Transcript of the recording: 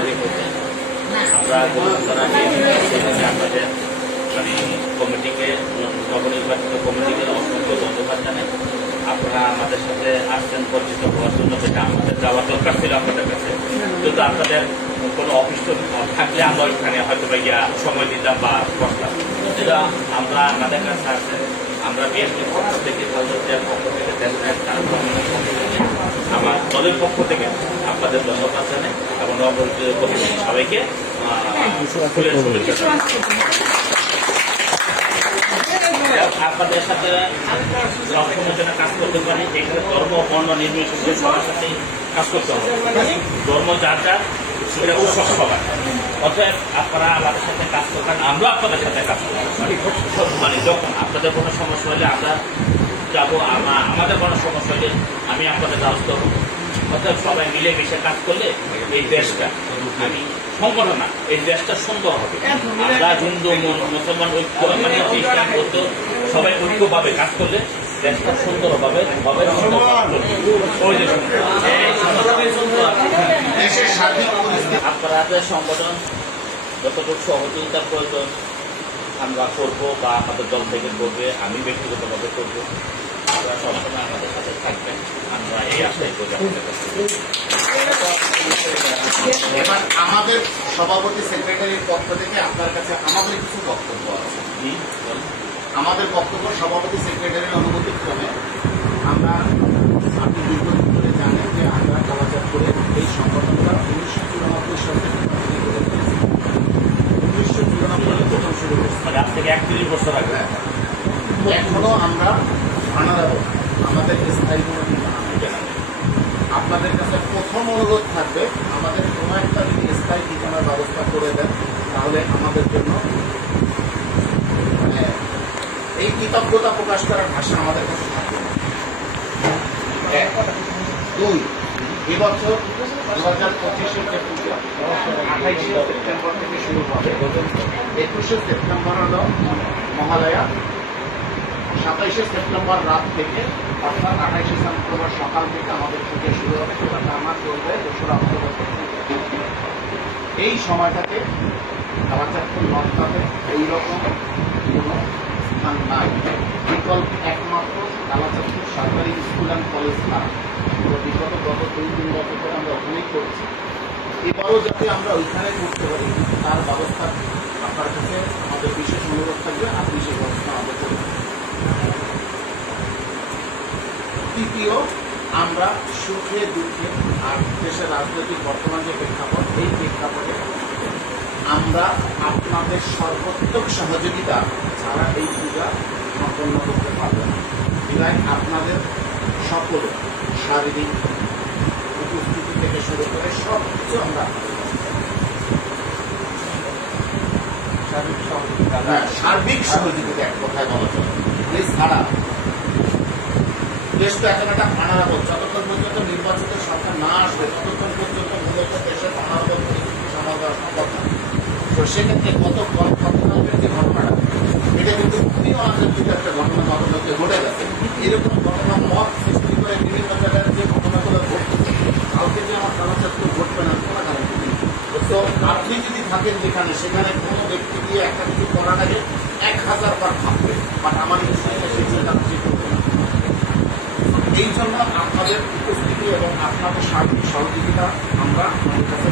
তারিখ হচ্ছে আমরা নিয়ে আপনাদের মানে কমিটিকে, নবনির্বাচিত কমিটিকে অসংখ্য ধন্যবাদ জানাই। আপনারা আমাদের সাথে আসছেন, পরিচিত হওয়ার জন্য, যেটা আমাদের যাওয়ার দরকার ছিল আপনাদের কাছে। কিন্তু আপনাদের কোনো অফিস থাকলে আমরা ওইখানে হয়তো বা গিয়া সময় দিতাম বা বসতাম। যেটা আমরা আমাদের কাছে আছে। আমরা বিএনপির পক্ষ থেকে পক্ষ থেকে, দেশের পক্ষ আমার দলের পক্ষ থেকে আপনাদের ধন্যবাদ জানাই এবং কমিটির সবাইকে। আপনাদের সাথে সবসময়ের জন্য কাজ করতে পারি এখানে ধর্ম, বর্ণ, নির্বিশেষে সবার সাথে কাজ করতে হবে ধর্ম যার যার সেটা উৎসব সবার অতএব আপনারা আমাদের সাথে কাজ করবেন আমরা আপনাদের সাথে কাজ করব। মানে যখন আপনাদের কোনো সমস্যা হলে আমরা যাব আমাদের কোনো সমস্যা হলে আমি আপনাদের দ্বারস্থ হব। অতএব সবাই মিলে মিশে কাজ করলে এই দেশটা আমি সংগঠন না এই দেশটা সুন্দর হবে। আমরা হিন্দু মুসলমান ঐক্য মানে খ্রিস্টান বৌদ্ধ সবাই ঐক্যভাবে কাজ করলে দেশটা সুন্দরভাবে হবে। ওই যে সুন্দর। দেশের আপনাদের সংগঠন যতটুকু সহযোগিতার প্রয়োজন আমরা করব বা আমাদের দল থেকে করবে আমি ব্যক্তিগতভাবে করব। আপনারা সবসময় আমাদের সাথে থাকবেন আমরা এই আশাই করি এবার আমাদের সভাপতি সেক্রেটারির পক্ষ থেকে আপনার কাছে আমাদের কিছু বক্তব্য আছে। আমাদের বক্তব্য সভাপতি সেক্রেটারির অনুমতি ক্রমে আমরা আপনি দীর্ঘদিন ধরে জানেন যে আমরা চলাচল করে এই সংগঠনটা উনিশশো চুরানব্বই সাল থেকে উনিশশো চুরানব্বই প্রথম শুরু হয়েছে মানে আজ থেকে একত্রিশ বছর আগে এখনও আমরা ভানারাবো আমাদের স্থায়ী কোনো ঠিকানা। আপনাদের কাছে প্রথম অনুরোধ থাকবে, আমাদের কোনো একটা যদি স্থায়ী ঠিকানার ব্যবস্থা করে দেন, তাহলে আমাদের জন্য মানে এই কৃতজ্ঞতা প্রকাশ করার ভাষা আমাদের কাছে থাকবে। দুই এবছর দু হাজার পঁচিশে আঠাইশে সেপ্টেম্বর থেকে শুরু হবে, একুশে সেপ্টেম্বর হল মহালয়া সাতাইশে সেপ্টেম্বর রাত থেকে, অর্থাৎ আঠাইশে সেপ্টেম্বর সকাল থেকে আমাদের ছুটি শুরু হবে, সেটা টানা চলবে দোসরা অক্টোবর। এই সময়টাতে কালাচারপুর নর্থে এইরকম কোনো স্থান নাই। বিকল্প একমাত্র কালাচারপুর সরকারি স্কুল অ্যান্ড কলেজ তো বিগত গত দুই, তিন বছর ধরে আমরা ওখানেই করছি এবারও যাতে আমরা ওইখানে করতে পারি, তার ব্যবস্থা আপনার কাছে আমাদের বিশেষ অনুরোধ থাকবে, আপনি সেই ব্যবস্থা আমাদের করবেন তৃতীয় আমরা সুখে দুঃখে আর দেশের রাজনৈতিক বর্তমান যে প্রেক্ষাপট এই প্রেক্ষাপটে আমরা আপনাদের সর্বোত্তক সহযোগিতা ছাড়া এই পূজা সম্পন্ন করতে পারব বিধায় আপনাদের সকল শারীরিক উপস্থিতি থেকে শুরু করে সব কিছু আমরা হ্যাঁ, সার্বিক সহযোগিতা এক কথায় বলা চলে। এছাড়া দেশ তো এখন একটা আনারাবল যতক্ষণ পর্যন্ত নির্বাচিত সরকার না আসবে, ততক্ষণ পর্যন্ত দেশের না। তো সেক্ষেত্রে গত গতকালকের যে ঘটনাটা, এটা কিন্তু খুবই অনাকাঙ্ক্ষিত একটা ঘটনা ঘটনাকে ঘটে গেছে। এরকম ঘটনা মত সৃষ্টি করে বিভিন্ন জায়গায় যে ঘটনাগুলো ঘটছে কালকে যে আমার কালাচারগুলো ঘটবে না, কোনো নেই তো আপনি যদি থাকেন যেখানে, সেখানে কোনো ব্যক্তি দিয়ে একটা কিছু করার আগে এক হাজার বার ভাববে। বাট আমার এই জন্য আপনাদের উপস্থিতি এবং আপনাদের সার্বিক সহযোগিতা আমরা আমাদের কাছে